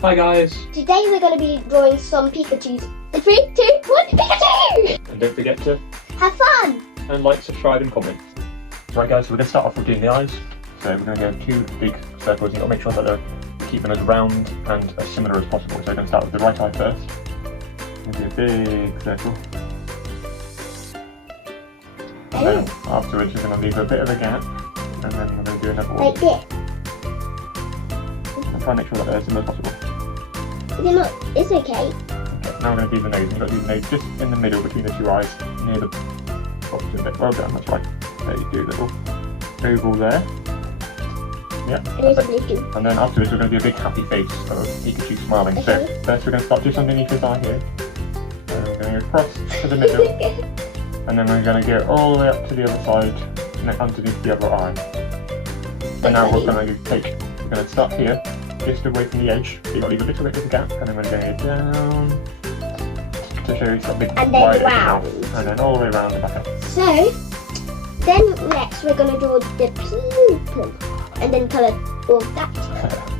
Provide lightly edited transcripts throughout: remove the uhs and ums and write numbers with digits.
Hi guys! Today we're going to be drawing some Pikachus. 3, 2, 1, Pikachu! And don't forget to Have fun! and like, subscribe and comment. Right guys, so we're going to start off with doing the eyes. So we're going to go 2 big circles. You've got to make sure that they're keep them as round and as similar as possible. So we're going to start with the right eye first. Going to do a big circle. And then afterwards we're going to leave a bit of a gap. And then we're going to do another one. Like this. And try and make sure that they're as similar as possible. Is it not? It's okay. Okay, now we're going to do the nose. You've got to do the nose just in the middle between the 2 eyes, near the bottom bit. Well done, that's right. There you do, little oval there. Yeah, perfect. And then afterwards we're going to do a big happy face of Pikachu smiling. Okay. So first we're going to start just underneath his eye here. And we're going to go across to the middle. And then we're going to go all the way up to the other side, and then underneath the other eye. And now we're going to start here, just away from the edge. So you've got to leave a little bit of a gap, and then we're going to go down to show he's got a big wide mouth, and then all the way around the back. So, then next we're going to draw the pupil, and then colour all that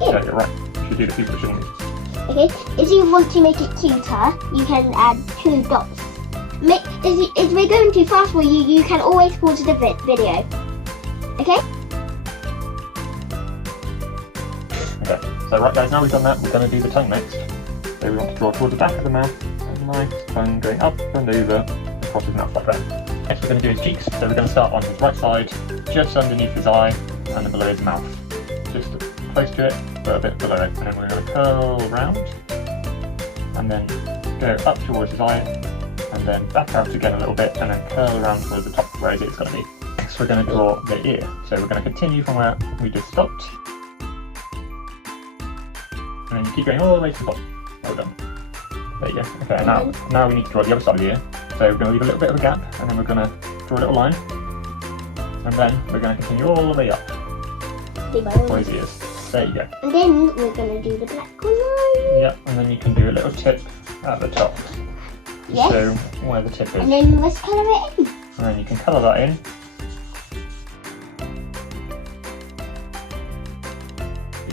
in. Yeah, you're right. You should do the pupil, shouldn't you? Okay, if you want to make it cuter, you can add 2 dots. If we're going too fast for you, you can always pause the video. Okay? Okay, so right guys, now we've done that, we're going to do the tongue next. So we want to draw towards the back of the mouth, a nice tongue going up and over across his mouth like that. Next we're going to do his cheeks, so we're going to start on his right side, just underneath his eye and then below his mouth. Just close to it, but a bit below it. And then we're going to curl round, and then go up towards his eye, and then back out again a little bit, and then curl around towards the top where his ear's going to be. Next we're going to draw the ear, so we're going to continue from where we just stopped. And then you keep going all the way to the bottom. Well done. There you go. Okay, now we need to draw the other side of the ear. So we're going to leave a little bit of a gap, and then we're going to draw a little line. And then we're going to continue all the way up for his ears. There you go. And then we're going to do the black one. Yeah, and then you can do a little tip at the top. Yes. So where the tip is. And then let's colour it in. And then you can colour that in.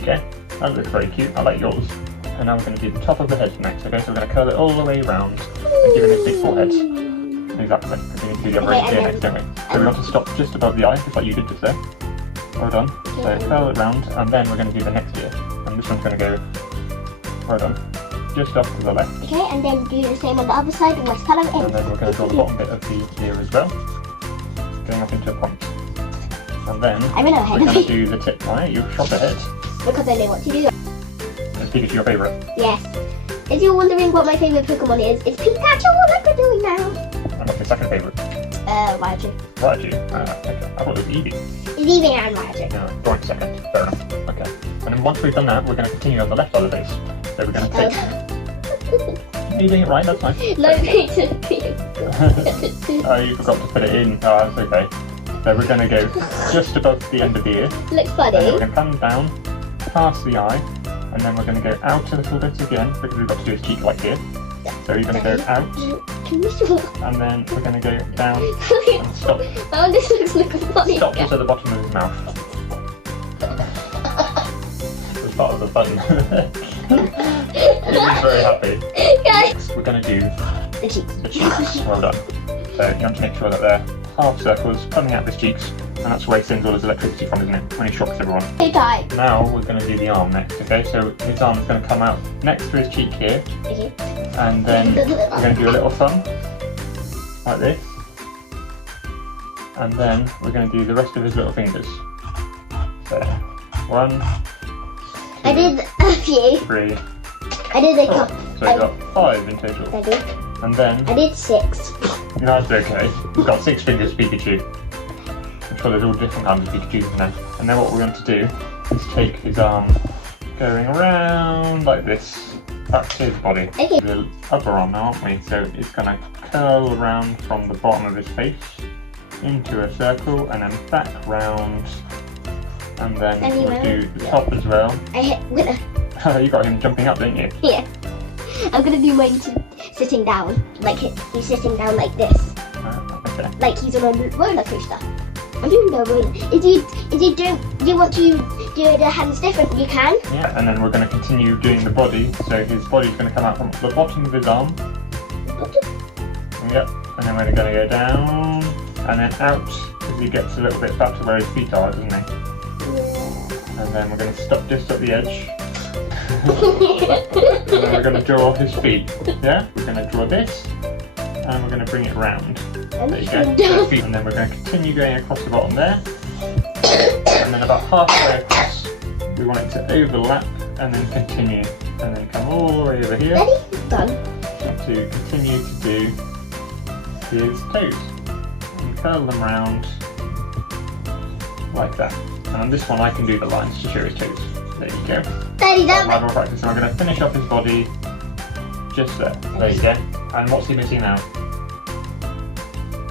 Okay, that looks very cute. I like yours. And now we're going to do the top of the head next. Okay, so we're going to curl it all the way around and give it a big forehead. Exactly, because we need to do the other ear next, don't we? So we want to stop just above the eye, just like you did just there. Well done. So curl it round, and then we're going to do the next ear. And this one's going to go, well done, just off to the left. Okay, and then do the same on the other side, and let's colour it in. And then we're going to draw the bottom bit of the ear as well, going up into a point. And then we're going to do the tip. Right, you shot ahead. Because I know what to do. Is Pikachu your favourite? Yes. If you're wondering what my favourite Pokemon is, it's Pikachu, like we're doing now. And what's your second favourite? Raichu. Raichu? Okay. I thought it was Eevee. It's Eevee and Raichu. No, go on second. Fair enough. Okay. And then once we've done that, we're going to continue on the left side of the face. So we're going to take... You're doing it right, that's fine. Oh, you forgot to put it in. Oh, that's okay. So we're going to go just above the end of the ear. Looks funny. Then we're going to come down, past the eye, and then we're going to go out a little bit again, because we've got to do his cheek like here. So you're going to go out, and then we're going to go down and stop. Oh, this looks like a funny. Stop just at the bottom of his mouth. It's part of the fun. He's very happy. Next, we're going to do the cheeks. The cheeks. Well done. So you want to make sure that they're half circles coming out of his cheeks, and that's where he sends all his electricity from, isn't it? When he shocks everyone. Okay. Now we're going to do the arm next, okay? So his arm is going to come out next to his cheek here, and then we're going to do a little thumb, like this, and then we're going to do the rest of his little fingers. So, 1, 2, I did a few. 3, I did a 4. couple. So you've got 5 in total. I did. And then... I did 6. No, that's okay. We've got 6 fingers Pikachu. I'm sure there's all different kinds of Pikachus in there. And then what we're going to do is take his arm going around like this, back to his body. Okay. The upper arm now, aren't we? So it's going to curl around from the bottom of his face into a circle, and then back round, and then we'll do the top as well. You got him jumping up, didn't you? Yeah. I'm going to do mine sitting down, like he's sitting down like this. Okay. Like he's on a roller coaster. I'm doing the roller. If you want to do the hands different, you can. Yeah, and then we're going to continue doing the body. So his body's going to come out from the bottom of his arm. Yep, and then we're going to go down and then out as he gets a little bit back to where his feet are, doesn't he? Yeah. And then we're going to stop just at the edge. And then we're going to draw his feet. Yeah, we're going to draw this and we're going to bring it round. There you go. So feet, and then we're going to continue going across the bottom there. And then about halfway across, we want it to overlap and then continue. And then come all the way over here. Ready? Done. To continue to do his toes. And curl them round like that. And on this one I can do the lines to show his toes. There you go. Daddy, That's that my more practice. And we're going to finish off his body just there. There you go. And what's he missing now?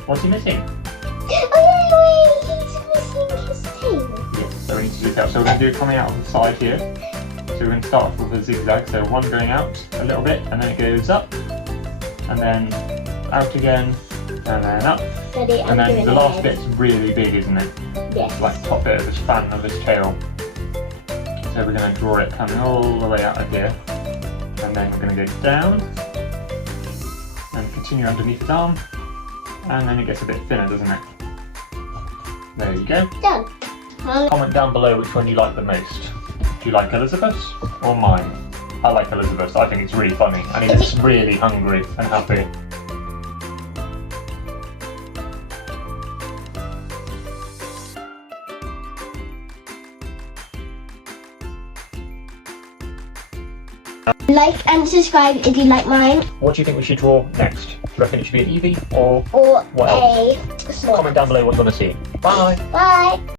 What's he missing? Oh yeah, he's missing his tail. Yes, so we need to do that. So we're going to do it coming out of the side here. So we're going to start off with a zigzag. So one going out a little bit, and then it goes up, and then out again, and then up. Daddy, And then the last bit's really big, isn't it? Yes. Like top bit of his fan of his tail. So we're going to draw it coming all the way out of here. And then we're going to go down, and continue underneath his arm. And then it gets a bit thinner, doesn't it? There you go. Done. Comment down below which one you like the most. Do you like Elizabeth's or mine? I like Elizabeth's. I think it's really funny and he looks really hungry and happy. Like and subscribe if you like mine. What do you think we should draw next? Do you reckon it should be an Eevee or Or what else? a small. Comment down below what you want to see. Bye! Bye.